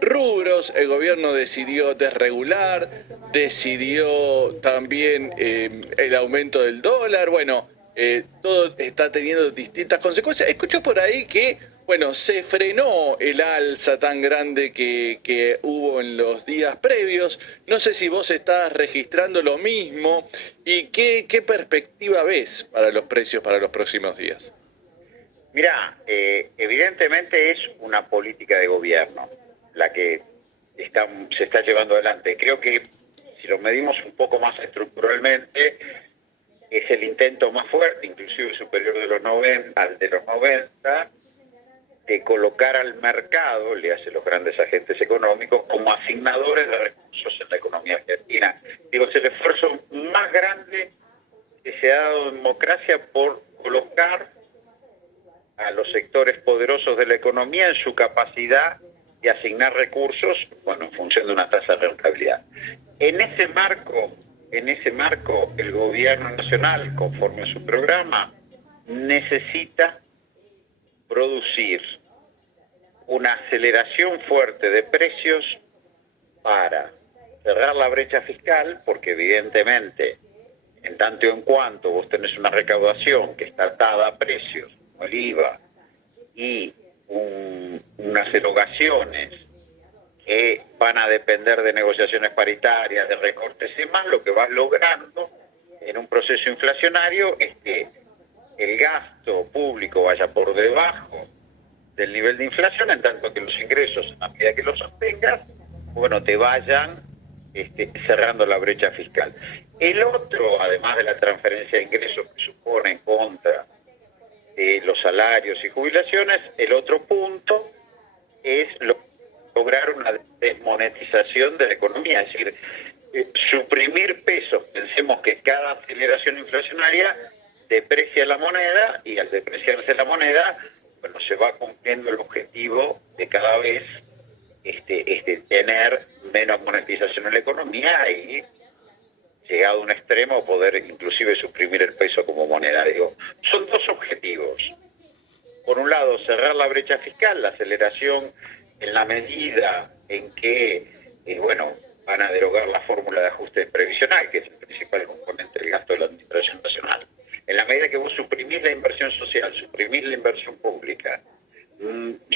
rubros. El gobierno decidió desregular, decidió también el aumento del dólar. Bueno, todo está teniendo distintas consecuencias. Escucho por ahí que, bueno, se frenó el alza tan grande que hubo en los días previos. No sé si vos estás registrando lo mismo y qué perspectiva ves para los precios para los próximos días. Mirá, evidentemente es una política de gobierno la que se está llevando adelante. Creo que si lo medimos un poco más estructuralmente, es el intento más fuerte, inclusive superior de los 90, al de los 90, de colocar al mercado, le hace los grandes agentes económicos, como asignadores de recursos en la economía argentina. Digo, es el esfuerzo más grande que se ha dado en democracia por colocar a los sectores poderosos de la economía en su capacidad de asignar recursos, bueno, en función de una tasa de rentabilidad. En ese marco, el gobierno nacional, conforme a su programa, necesita producir una aceleración fuerte de precios para cerrar la brecha fiscal, porque evidentemente, en tanto y en cuanto vos tenés una recaudación que está atada a precios, como el IVA, y unas erogaciones que van a depender de negociaciones paritarias, de recortes y demás, lo que vas logrando en un proceso inflacionario es que el gasto público vaya por debajo del nivel de inflación, en tanto que los ingresos, a medida que los sostengas, bueno, te vayan cerrando la brecha fiscal. El otro, además de la transferencia de ingresos que supone en contra de los salarios y jubilaciones, el otro punto es lograr una desmonetización de la economía, es decir, suprimir pesos. Pensemos que cada aceleración inflacionaria deprecia la moneda y al depreciarse la moneda, bueno, se va cumpliendo el objetivo de cada vez tener menos monetización en la economía y llegado a un extremo poder inclusive suprimir el peso como moneda. Digo, son dos objetivos. Por un lado, cerrar la brecha fiscal, la aceleración en la medida en que, bueno, van a derogar la fórmula de ajuste previsional, que es el principal componente del gasto de la Administración Nacional. En la medida que vos suprimís la inversión social, suprimís la inversión pública,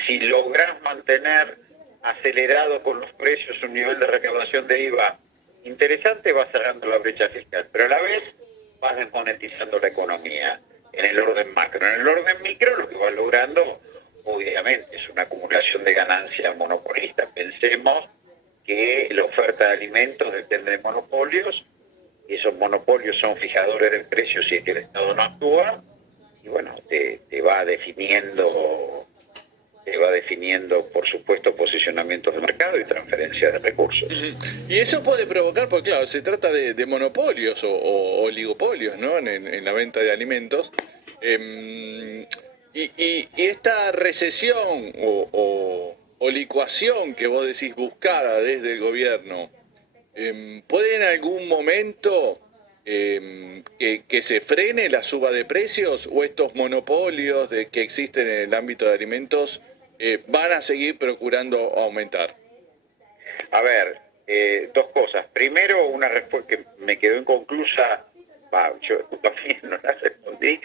si lográs mantener acelerado con los precios un nivel de recaudación de IVA interesante, vas cerrando la brecha fiscal, pero a la vez vas desmonetizando la economía en el orden macro. En el orden micro lo que vas logrando, obviamente, es una acumulación de ganancias monopolistas. Pensemos que la oferta de alimentos depende de monopolios, y esos monopolios son fijadores de precios si es que el Estado no actúa, y bueno, te va definiendo, por supuesto, posicionamientos de mercado y transferencia de recursos. Y eso puede provocar, porque claro, se trata de monopolios o oligopolios, ¿no? En la venta de alimentos. Y esta recesión o licuación que vos decís buscada desde el gobierno, ¿puede en algún momento que se frene la suba de precios o estos monopolios que existen en el ámbito de alimentos van a seguir procurando aumentar? A ver, dos cosas. Primero, una respuesta que me quedó inconclusa, yo también no la respondí.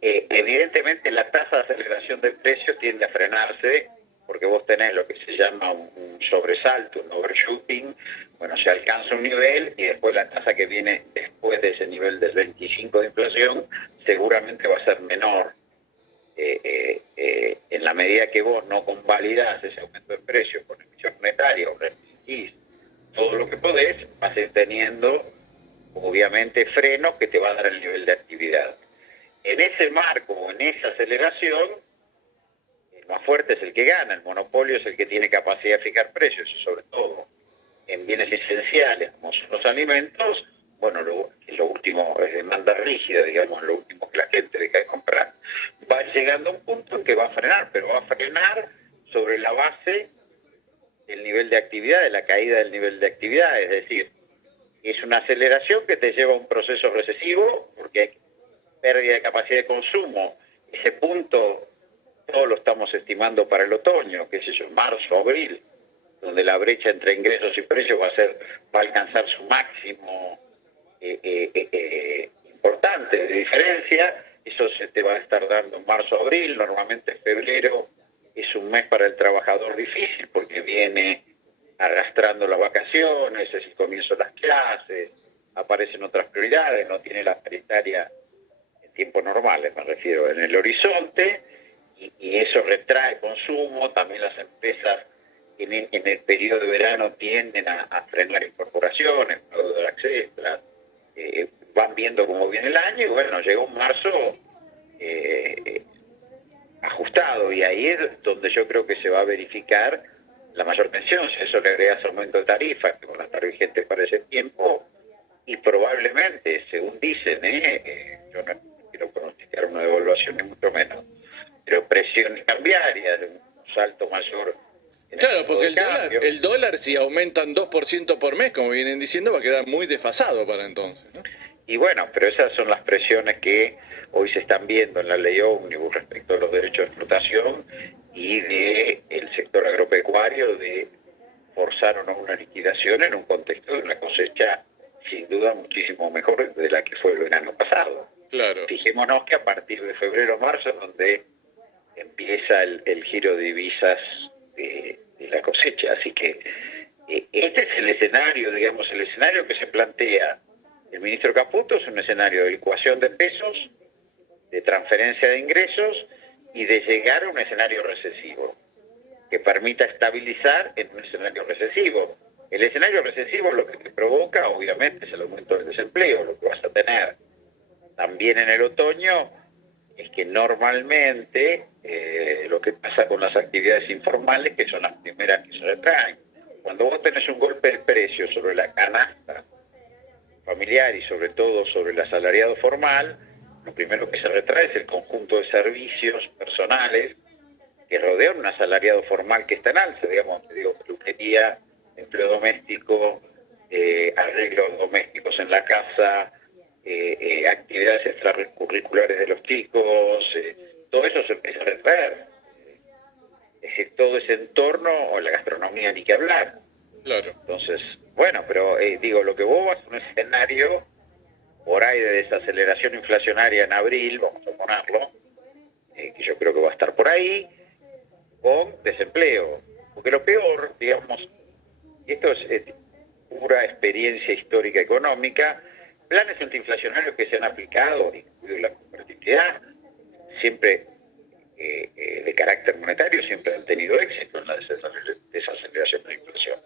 Evidentemente la tasa de aceleración de precios tiende a frenarse porque vos tenés lo que se llama un sobresalto, un overshooting. Bueno, se alcanza un nivel y después la tasa que viene después de ese nivel del 25 de inflación seguramente va a ser menor. En la medida que vos no convalidás ese aumento de precios con emisión monetaria o restringís todo lo que podés, vas a ir teniendo obviamente frenos que te va a dar el nivel de actividad. En ese marco, en esa aceleración, el más fuerte es el que gana, el monopolio es el que tiene capacidad de fijar precios, y sobre todo en bienes esenciales como son los alimentos. Bueno, lo último es demanda rígida, digamos, lo último que la gente deja de comprar. Va llegando a un punto en que va a frenar, pero va a frenar sobre la base del nivel de actividad, de la caída del nivel de actividad, es decir, es una aceleración que te lleva a un proceso recesivo, porque hay pérdida de capacidad de consumo. Ese punto todo lo estamos estimando para el otoño, qué sé yo, marzo, abril, donde la brecha entre ingresos y precios va a alcanzar su máximo importante de diferencia. Eso se te va a estar dando en marzo, abril. Normalmente febrero es un mes para el trabajador difícil porque viene arrastrando las vacaciones, es el comienzo de las clases, aparecen otras prioridades, no tiene la paritaria en tiempos normales, me refiero, en el horizonte, y eso retrae consumo. También las empresas en el periodo de verano tienden a frenar incorporaciones, horas extras, van viendo cómo viene el año, y bueno, llega un marzo ajustado, y ahí es donde yo creo que se va a verificar la mayor tensión. Si eso le agregas aumento de tarifas, que van a estar vigentes para ese tiempo, y probablemente, según dicen, yo no quiero pronosticar una devaluación ni mucho menos, pero presiones cambiarias, un salto mayor en el Claro, tipo porque de cambio. el dólar si aumentan 2% por mes, como vienen diciendo, va a quedar muy desfasado para entonces, ¿no? Y bueno, pero esas son las presiones que hoy se están viendo en la ley ómnibus respecto a los derechos de explotación y del sector agropecuario, de forzar o no una liquidación en un contexto de una cosecha sin duda muchísimo mejor de la que fue el verano pasado. Claro. Fijémonos que a partir de febrero o marzo es donde empieza el giro de divisas de la cosecha. Así que este es el escenario, digamos, el escenario que se plantea el ministro Caputo. Es un escenario de licuación de pesos, de transferencia de ingresos y de llegar a un escenario recesivo que permita estabilizar en un escenario recesivo. El escenario recesivo lo que te provoca, obviamente, es el aumento del desempleo. Lo que vas a tener también en el otoño es que normalmente lo que pasa con las actividades informales, que son las primeras que se retraen, cuando vos tenés un golpe de precio sobre la canasta familiar y sobre todo sobre el asalariado formal, lo primero que se retrae es el conjunto de servicios personales que rodean un asalariado formal que está en alza, digamos, digo, peluquería, empleo doméstico, arreglos domésticos en la casa, actividades extracurriculares de los chicos, todo eso se empieza a retraer. Es decir, todo ese entorno, o la gastronomía ni que hablar. Claro. Entonces, bueno, pero digo, lo que vos vas a un escenario por ahí de desaceleración inflacionaria en abril, vamos a ponerlo, que yo creo que va a estar por ahí, con desempleo. Porque lo peor, digamos, y esto es pura experiencia histórica económica, planes antiinflacionarios que se han aplicado, incluido la convertibilidad, siempre de carácter monetario, siempre han tenido éxito en la desaceleración de la inflación.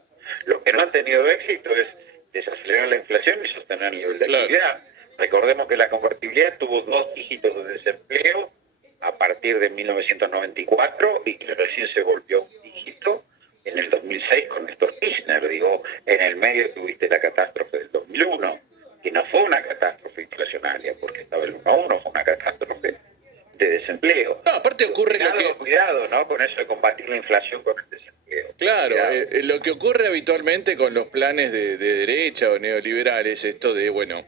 Lo que no han tenido éxito es desacelerar la inflación y sostener el nivel de actividad. Recordemos que la convertibilidad tuvo 2 dígitos de desempleo a partir de 1994 y que recién se volvió un dígito en el 2006 con Néstor Kirchner. Digo, en el medio tuviste la catástrofe del 2001, que no fue una catástrofe inflacionaria, porque estaba el 1-1, fue una catástrofe de desempleo. No, aparte ocurre Cuidado, ¿no? Con eso de combatir la inflación con el desempleo. Claro, lo que ocurre habitualmente con los planes de derecha o neoliberales, esto de, bueno,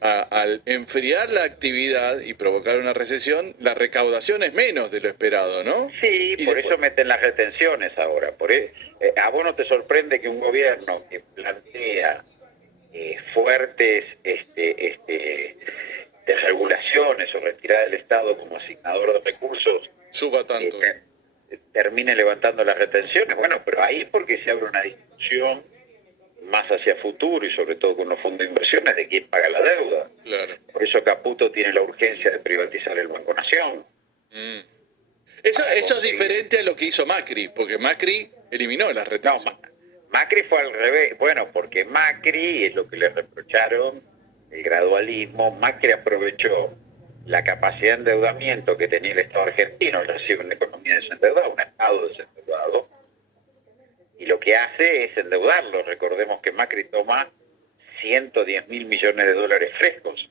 al enfriar la actividad y provocar una recesión, la recaudación es menos de lo esperado, ¿no? Sí, y por después... eso meten las retenciones ahora. ¿A vos no te sorprende que un gobierno que plantea fuertes desregulaciones o retirada del Estado como asignador de recursos suba tanto? Termine levantando las retenciones? Bueno, pero ahí porque se abre una discusión más hacia futuro y sobre todo con los fondos de inversiones de quién paga la deuda. Claro. Por eso Caputo tiene la urgencia de privatizar el Banco Nación. Eso es diferente a lo que hizo Macri, porque Macri eliminó las retenciones. No, Macri fue al revés. Bueno, porque Macri, es lo que le reprocharon, el gradualismo. Macri aprovechó la capacidad de endeudamiento que tenía el Estado argentino, es decir, una economía desendeudada, un Estado desendeudado, y lo que hace es endeudarlo. Recordemos que Macri toma 110.000 millones de dólares frescos,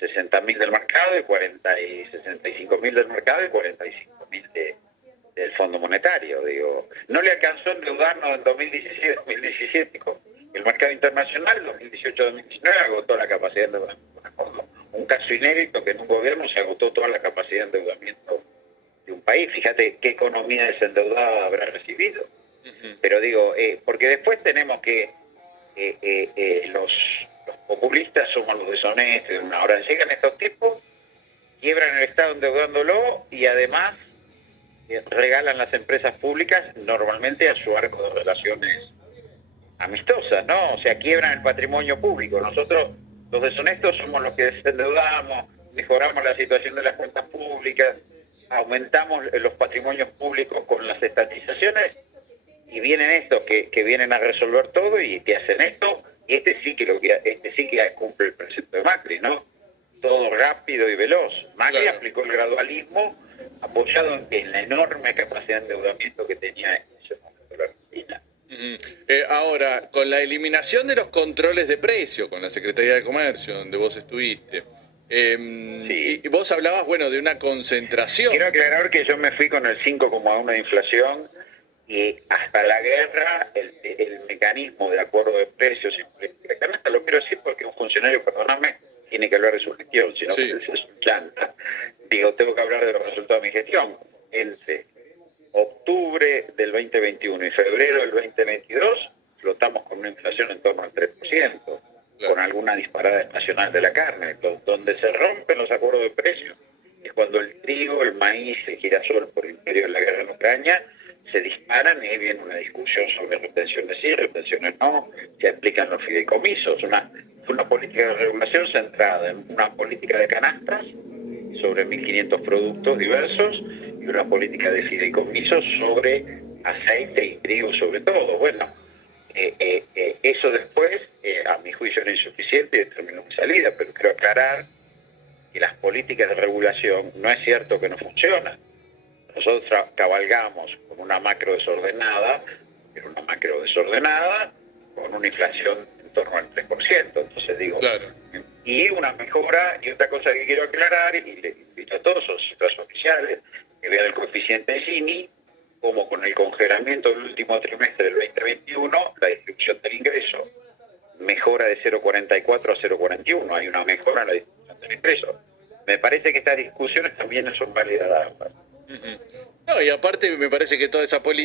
60.000 del mercado y 65.000 del mercado y 45.000 del Fondo Monetario. Digo, no le alcanzó a endeudarnos en 2017 con el mercado internacional. 2018-2019 agotó la capacidad de endeudamiento. Un caso inédito que en un gobierno se agotó toda la capacidad de endeudamiento de un país. Fíjate qué economía desendeudada habrá recibido. Pero digo, porque después tenemos que los populistas somos los deshonestos. Ahora llegan estos tipos, quiebran el Estado endeudándolo y además regalan las empresas públicas normalmente a su arco de relaciones amistosas, ¿no? O sea, quiebran el patrimonio público. Nosotros, los deshonestos, somos los que desendeudamos, mejoramos la situación de las cuentas públicas, aumentamos los patrimonios públicos con las estatizaciones, y vienen estos que vienen a resolver todo y que hacen esto, y este sí que cumple el precepto de Macri, ¿no? Todo rápido y veloz. Macri aplicó el gradualismo apoyado en la enorme capacidad de endeudamiento que tenía en ese momento la Argentina. Ahora, con la eliminación de los controles de precio, con la Secretaría de Comercio, donde vos estuviste, Sí. y vos hablabas, bueno, de una concentración. Quiero aclarar que yo me fui con el 5,1 de inflación y hasta la guerra el mecanismo de acuerdo de precios y política canasta, lo quiero decir porque un funcionario, perdóname, tiene que hablar de su gestión, si no Sí. es un chanta. Digo, tengo que hablar de los resultados de mi gestión. Entre octubre del 2021 y febrero del 2022 flotamos con una inflación en torno al 3%, Claro. con alguna disparada estacional de la carne. Donde se rompen los acuerdos de precios es cuando el trigo, el maíz, el girasol, por el imperio de la guerra en Ucrania, se disparan y ahí viene una discusión sobre retenciones sí, retenciones no, se aplican los fideicomisos. Una política de regulación centrada en una política de canastas sobre 1.500 productos diversos y una política de fideicomisos sobre aceite y trigo sobre todo. Bueno, eso después, a mi juicio, era insuficiente y determinó mi salida, pero quiero aclarar que las políticas de regulación no es cierto que no funcionan. Nosotros cabalgamos con una macro desordenada, pero una macro desordenada con una inflación en torno al 3%. Entonces digo, Claro. y una mejora, y otra cosa que quiero aclarar, y le invito a todos los cifras oficiales, que vean el coeficiente de Gini, como con el congelamiento del último trimestre del 2021, la distribución del ingreso mejora de 0,44 a 0,41, hay una mejora en la distribución del ingreso. Me parece que estas discusiones también son válidas ambas. No, y aparte me parece que toda esa política